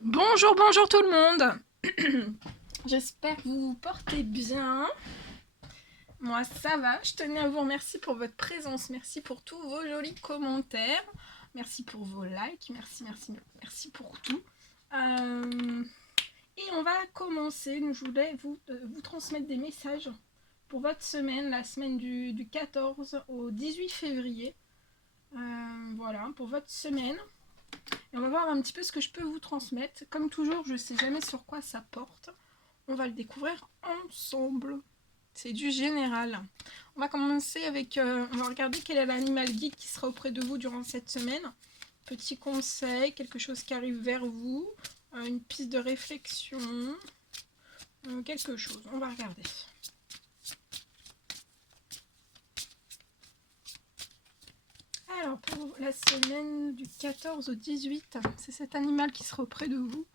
Bonjour, bonjour tout le monde. J'espère que vous vous portez bien. Moi, ça va. Je tenais à vous remercier pour votre présence. Merci pour tous vos jolis commentaires. Merci pour vos likes. Merci, merci, merci pour tout. Et on va commencer. Je voulais vous transmettre des messages pour votre semaine, la semaine du 14 au 18 février. Voilà, pour votre semaine. Et on va voir un petit peu ce que je peux vous transmettre. Comme toujours, je ne sais jamais sur quoi ça porte. On va le découvrir ensemble. C'est du général. On va commencer avec... on va regarder quel est l'animal geek qui sera auprès de vous durant cette semaine. Petit conseil, quelque chose qui arrive vers vous. Une piste de réflexion. Quelque chose. On va regarder. Alors, pour la semaine du 14 au 18, c'est cet animal qui sera auprès de vous.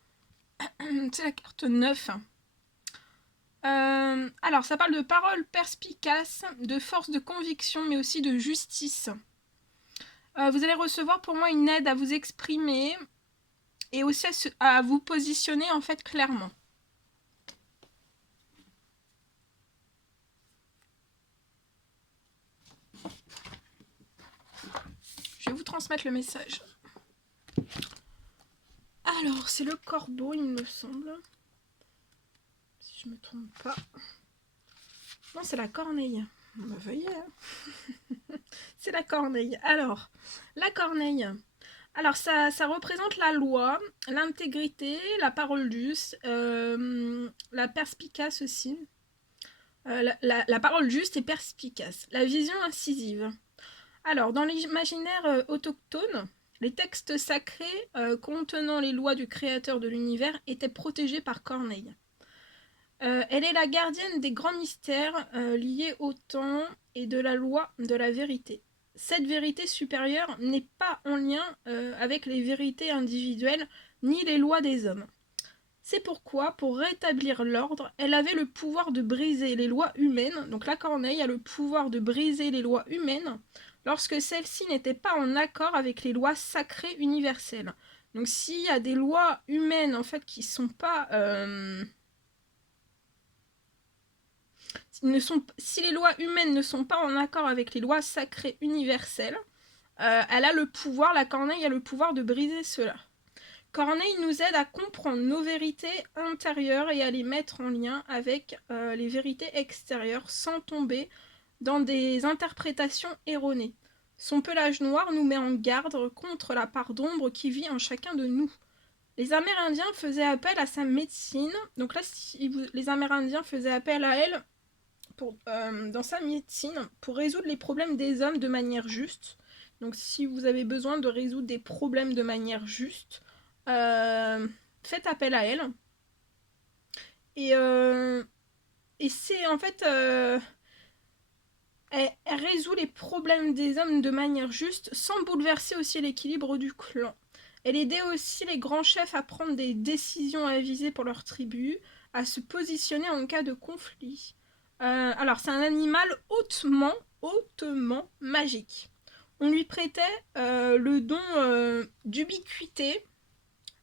C'est la carte 9. Alors, ça parle de paroles perspicaces, de force de conviction, mais aussi de justice. Vous allez recevoir pour moi une aide à vous exprimer et aussi à vous positionner en fait clairement. Je vais vous transmettre le message. Alors, c'est le corbeau, il me semble. Si je me trompe pas. Non, c'est la corneille. Bah, veuillez. C'est la corneille. Alors, la corneille. Alors, ça représente la loi, l'intégrité, la parole juste, la perspicace aussi. La parole juste et perspicace. La vision incisive. Alors, dans l'imaginaire autochtone, les textes sacrés contenant les lois du créateur de l'univers étaient protégés par Corneille. Elle est la gardienne des grands mystères liés au temps et de la loi de la vérité. Cette vérité supérieure n'est pas en lien avec les vérités individuelles ni les lois des hommes. C'est pourquoi, pour rétablir l'ordre, elle avait le pouvoir de briser les lois humaines. Donc la Corneille a le pouvoir de briser les lois humaines lorsque celles-ci n'étaient pas en accord avec les lois sacrées universelles. Donc s'il y a des lois humaines en fait qui sont pas si les lois humaines ne sont pas en accord avec les lois sacrées universelles, elle a le pouvoir, la Corneille a le pouvoir de briser cela. Corneille nous aide à comprendre nos vérités intérieures et à les mettre en lien avec les vérités extérieures sans tomber dans des interprétations erronées. Son pelage noir nous met en garde contre la part d'ombre qui vit en chacun de nous. Les Amérindiens faisaient appel à sa médecine. Donc là, les Amérindiens faisaient appel à elle dans sa médecine pour résoudre les problèmes des hommes de manière juste. Donc si vous avez besoin de résoudre des problèmes de manière juste, faites appel à elle. Et c'est en fait... elle résout les problèmes des hommes de manière juste sans bouleverser aussi l'équilibre du clan. Elle aidait aussi les grands chefs à prendre des décisions avisées pour leur tribu, à se positionner en cas de conflit. Alors c'est un animal hautement magique. On lui prêtait le don d'ubiquité,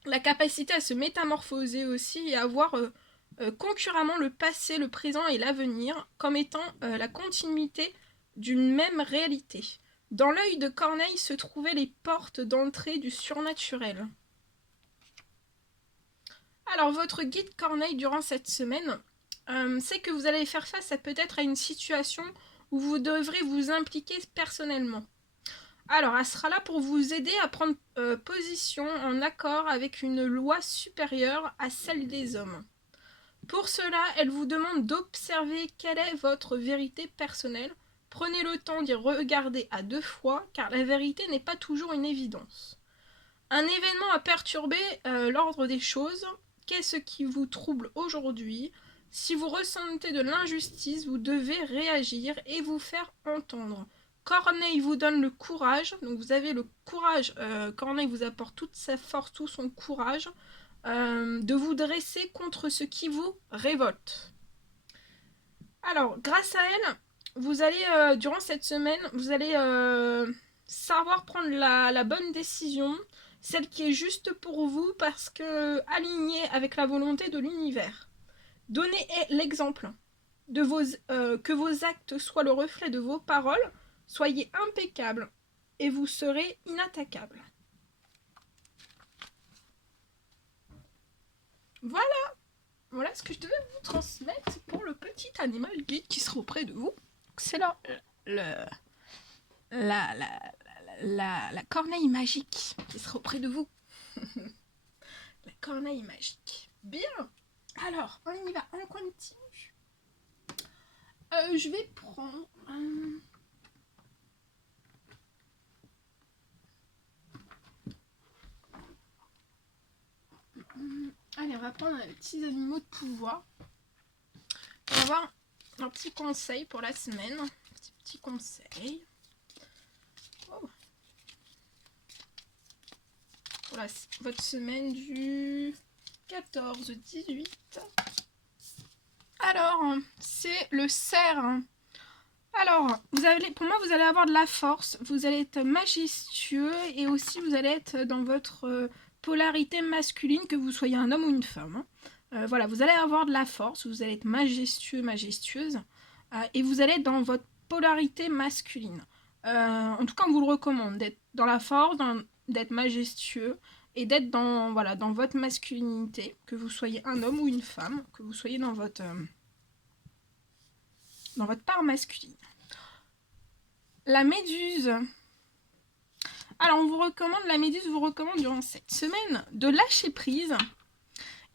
la capacité à se métamorphoser aussi et à voir concurremment le passé, le présent et l'avenir comme étant la continuité d'une même réalité. Dans l'œil de Corneille se trouvaient les portes d'entrée du surnaturel. Alors votre guide Corneille durant cette semaine, c'est que vous allez faire face peut-être à une situation où vous devrez vous impliquer personnellement. Alors, elle sera là pour vous aider à prendre position en accord avec une loi supérieure à celle des hommes. Pour cela, elle vous demande d'observer quelle est votre vérité personnelle. Prenez le temps d'y regarder à deux fois, car la vérité n'est pas toujours une évidence. Un événement a perturbé l'ordre des choses. Qu'est-ce qui vous trouble aujourd'hui ? Si vous ressentez de l'injustice, vous devez réagir et vous faire entendre. Corneille vous donne le courage, donc vous avez le courage, Corneille vous apporte toute sa force, tout son courage, de vous dresser contre ce qui vous révolte. Alors, grâce à elle, vous allez, durant cette semaine, vous allez savoir prendre la bonne décision, celle qui est juste pour vous parce que alignée avec la volonté de l'univers. Donnez l'exemple de que vos actes soient le reflet de vos paroles, soyez impeccables et vous serez inattaquables. Voilà ce que je devais vous transmettre pour le petit animal guide qui sera auprès de vous. C'est là la corneille magique qui sera auprès de vous. La corneille magique. Bien. Alors, on y va, on continue. Je vais prendre un... Allez, on va prendre les petits animaux de pouvoir. On va voir un petit conseil pour la semaine. Un petit conseil. Oh. Pour votre semaine du 14-18. Alors, c'est le cerf. Alors, pour moi, vous allez avoir de la force. Vous allez être majestueux et aussi vous allez être dans votre polarité masculine, que vous soyez un homme ou une femme. Voilà, vous allez avoir de la force, vous allez être majestueux, majestueuse, et vous allez être dans votre polarité masculine. En tout cas, on vous le recommande, d'être dans la force, d'être majestueux, et d'être dans votre masculinité, que vous soyez un homme ou une femme, que vous soyez dans votre part masculine. La méduse. Alors, la méduse vous recommande durant cette semaine de lâcher prise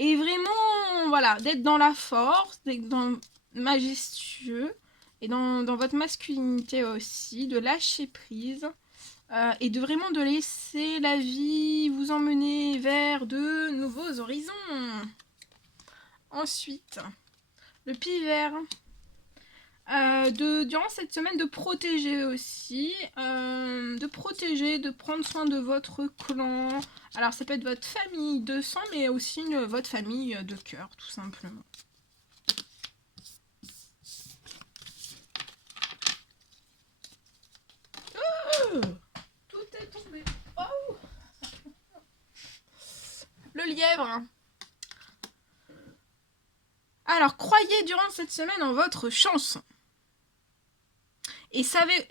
et vraiment, voilà, d'être dans la force, d'être majestueux et dans votre masculinité aussi, de lâcher prise et de laisser la vie vous emmener vers de nouveaux horizons. Ensuite, le pivert. Durant cette semaine, de protéger aussi, de prendre soin de votre clan. Alors ça peut être votre famille de sang, mais aussi votre famille de cœur, tout simplement. Oh, tout est tombé. Oh, le lièvre. Alors croyez durant cette semaine en votre chance. Et sachez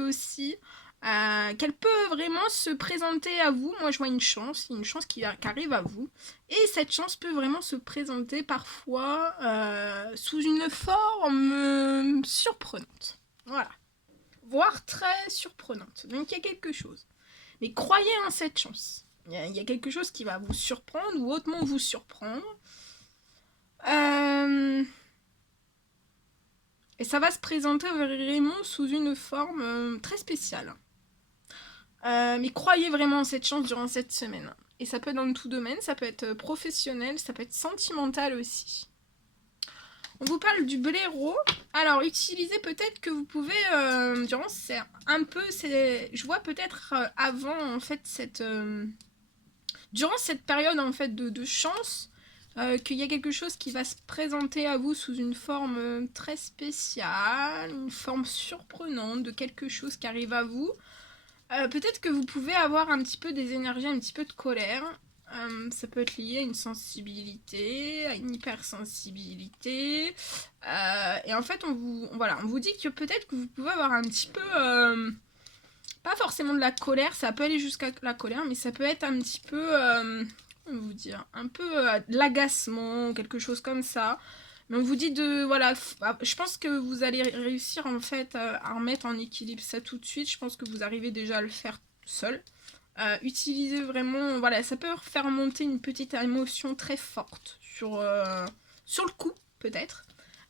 aussi qu'elle peut vraiment se présenter à vous. Moi, je vois une chance qui arrive à vous. Et cette chance peut vraiment se présenter parfois sous une forme surprenante. Voilà. Voire très surprenante. Donc, il y a quelque chose. Mais croyez en cette chance. Il y a quelque chose qui va vous surprendre ou hautement vous surprendre. Et ça va se présenter vraiment sous une forme très spéciale. Mais croyez vraiment en cette chance durant cette semaine. Et ça peut être dans tout domaine, ça peut être professionnel, ça peut être sentimental aussi. On vous parle du blaireau. Alors, utilisez peut-être que vous pouvez, durant je vois peut-être avant, en fait, durant cette période, en fait, de chance, qu'il y a quelque chose qui va se présenter à vous sous une forme très spéciale, une forme surprenante de quelque chose qui arrive à vous. Peut-être que vous pouvez avoir un petit peu des énergies, un petit peu de colère. Ça peut être lié à une sensibilité, à une hypersensibilité. Et en fait, on vous dit que peut-être que vous pouvez avoir un petit peu... pas forcément de la colère, ça peut aller jusqu'à la colère, mais ça peut être un petit peu... comment vous dire, un peu de l'agacement, quelque chose comme ça. Mais on vous dit je pense que vous allez réussir en fait à remettre en équilibre ça tout de suite. Je pense que vous arrivez déjà à le faire seul. Utilisez vraiment, ça peut faire monter une petite émotion très forte sur le coup, peut-être.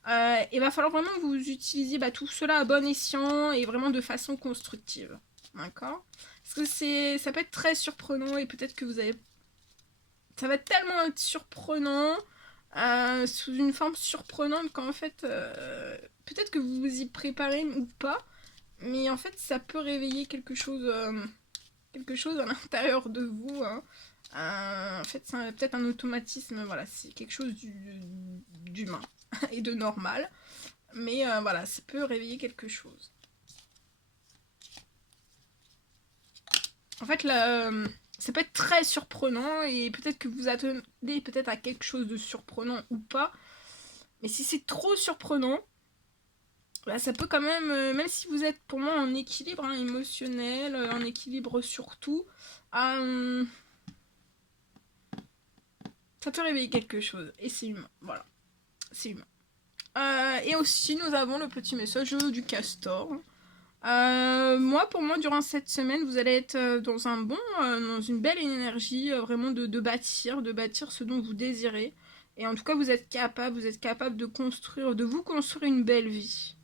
Il va falloir vraiment que vous utilisiez tout cela à bon escient et vraiment de façon constructive. D'accord ? Parce que ça peut être très surprenant et peut-être que ça va tellement être surprenant, sous une forme surprenante qu'en fait, peut-être que vous vous y préparez ou pas, mais en fait, ça peut réveiller quelque chose à l'intérieur de vous. En fait, c'est peut-être un automatisme, c'est quelque chose d'humain et de normal, mais ça peut réveiller quelque chose. En fait, ça peut être très surprenant et peut-être que vous attendez peut-être à quelque chose de surprenant ou pas. Mais si c'est trop surprenant, bah, ça peut quand même, même si vous êtes pour moi en équilibre hein, émotionnel, en équilibre surtout, ça peut réveiller quelque chose. Et c'est humain, voilà. C'est humain. Et aussi, nous avons le petit message du castor. Pour moi, durant cette semaine, vous allez être dans dans une belle énergie, vraiment de bâtir ce dont vous désirez. Et en tout cas, vous êtes capable de vous construire une belle vie.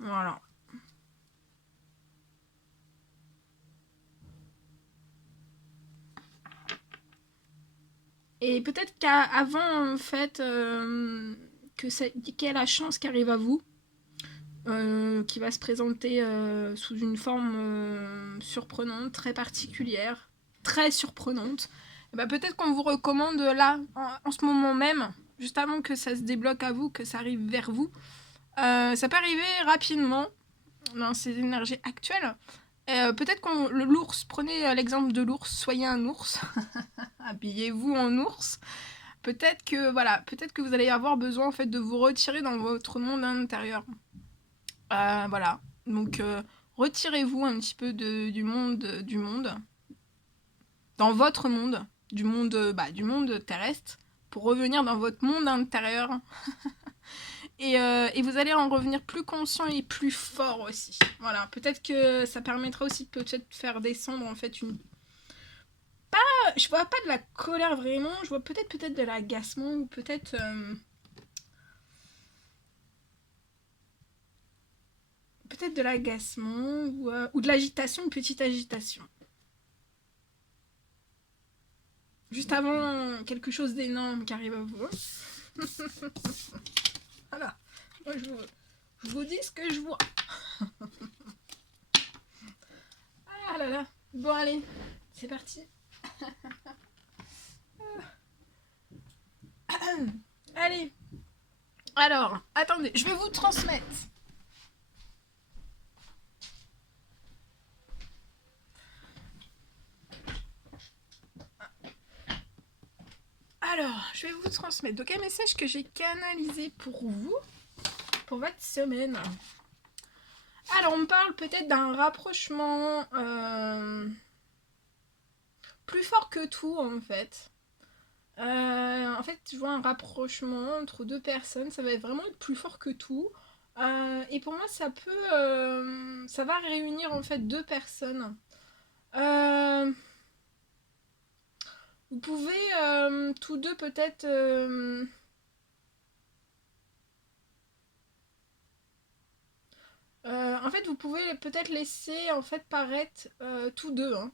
Voilà. Et peut-être qu'avant, en fait, qu'il y ait la chance qui arrive à vous, qui va se présenter sous une forme surprenante, très particulière, très surprenante. Et bah, peut-être qu'on vous recommande là, en ce moment même, juste avant que ça se débloque à vous, que ça arrive vers vous. Ça peut arriver rapidement dans ces énergies actuelles. Peut-être l'ours, prenez l'exemple de l'ours, soyez un ours, habillez-vous en ours. Peut-être que vous allez avoir besoin en fait de vous retirer dans votre monde intérieur. Voilà. Donc retirez-vous un petit peu du monde, dans votre monde, du monde terrestre, pour revenir dans votre monde intérieur. Et vous allez en revenir plus conscient et plus fort aussi. Voilà. Peut-être que ça permettra aussi de peut-être faire descendre en fait je vois pas de la colère vraiment, je vois peut-être de l'agacement ou peut-être de l'agacement ou de l'agitation, une petite agitation. Juste avant quelque chose d'énorme qui arrive à vous. Voilà. Moi, je vous dis ce que je vois. Ah là là. Bon, allez. C'est parti. Allez. Alors, attendez. Je vais vous transmettre. Alors, je vais vous transmettre donc un message que j'ai canalisé pour vous, pour votre semaine. Alors, on me parle peut-être d'un rapprochement plus fort que tout, en fait. En fait, je vois un rapprochement entre deux personnes, ça va vraiment être plus fort que tout. Et pour moi, ça va réunir en fait deux personnes. Euh, Vous pouvez tous deux peut-être en fait, vous pouvez peut-être laisser en fait paraître tous deux. Hein.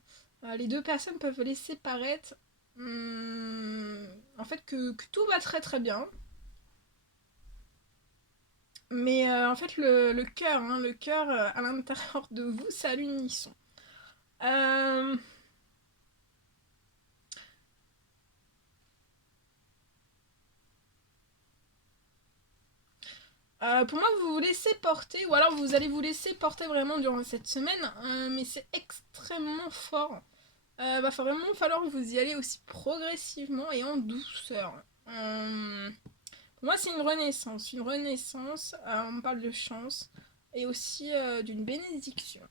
Les deux personnes peuvent laisser paraître en fait que tout va très très bien. Mais en fait, le cœur, hein, le cœur à l'intérieur de vous, c'est à l'unisson. Euh, pour moi, vous vous laissez porter, ou alors vous allez vous laisser porter vraiment durant cette semaine, mais c'est extrêmement fort. Va vraiment falloir que vous y allez aussi progressivement et en douceur. Pour moi, c'est une renaissance. Une renaissance, on me parle de chance et aussi d'une bénédiction.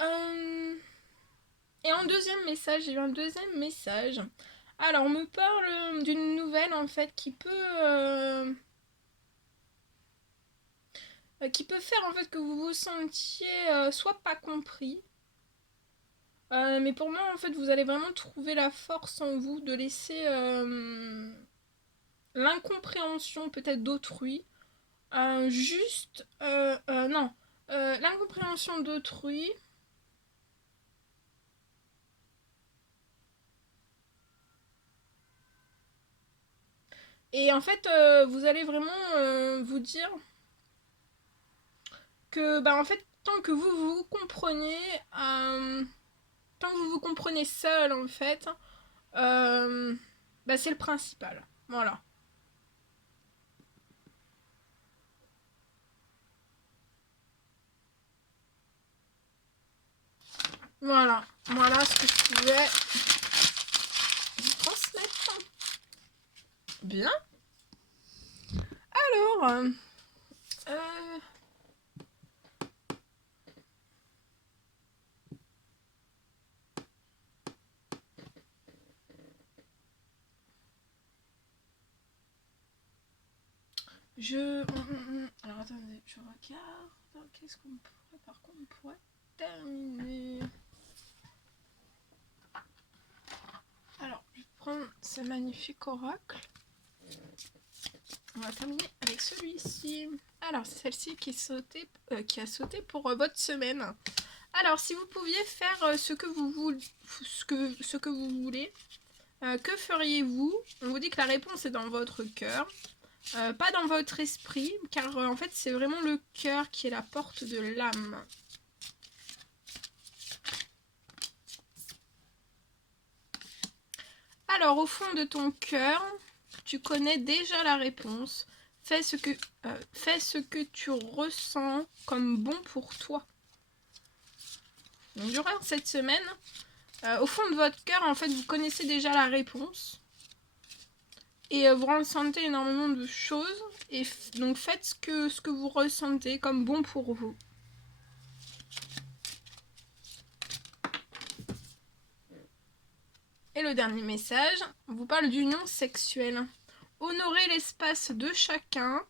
Et en deuxième message, j'ai eu un deuxième message. Alors, on me parle d'une nouvelle en fait qui peut faire en fait que vous vous sentiez soit pas compris. Mais pour moi, en fait, vous allez vraiment trouver la force en vous de laisser l'incompréhension peut-être d'autrui. Non. L'incompréhension d'autrui. Et en fait, vous allez vraiment vous dire que, bah, en fait, tant que vous comprenez, tant que vous vous comprenez seul, en fait, bah, c'est le principal. Voilà. Voilà, voilà ce que je pouvais vous transmettre. Bien. Alors, alors attendez, je regarde. Qu'est-ce qu'on pourrait, par contre, on pourrait terminer. Alors, je vais prendre ce magnifique oracle. On va terminer avec celui-ci. Alors, c'est celle-ci qui a sauté pour votre semaine. Alors, si vous pouviez faire ce que vous voulez, que feriez-vous? On vous dit que la réponse est dans votre cœur, pas dans votre esprit, car en fait, c'est vraiment le cœur qui est la porte de l'âme. Alors, au fond de ton cœur, tu connais déjà la réponse. Fais ce que tu ressens comme bon pour toi. Donc, durant cette semaine, au fond de votre cœur, en fait, vous connaissez déjà la réponse. Et vous ressentez énormément de choses. Et donc, faites ce que vous ressentez comme bon pour vous. Et le dernier message vous parle d'union sexuelle. Honorez l'espace de chacun.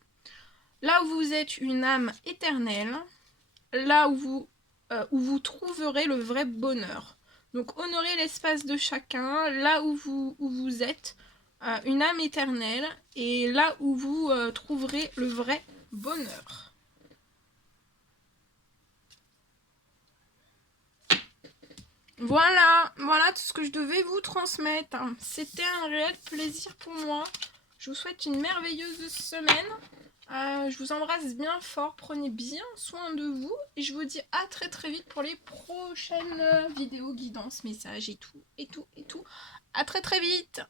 Là où vous êtes une âme éternelle, là où vous trouverez le vrai bonheur. Donc honorez l'espace de chacun, là où vous êtes une âme éternelle, et là où vous trouverez le vrai bonheur. Voilà tout ce que je devais vous transmettre. C'était un réel plaisir pour moi. Je vous souhaite une merveilleuse semaine. Je vous embrasse bien fort, prenez bien soin de vous et je vous dis à très très vite pour les prochaines vidéos, guidances, messages et tout. À très très vite.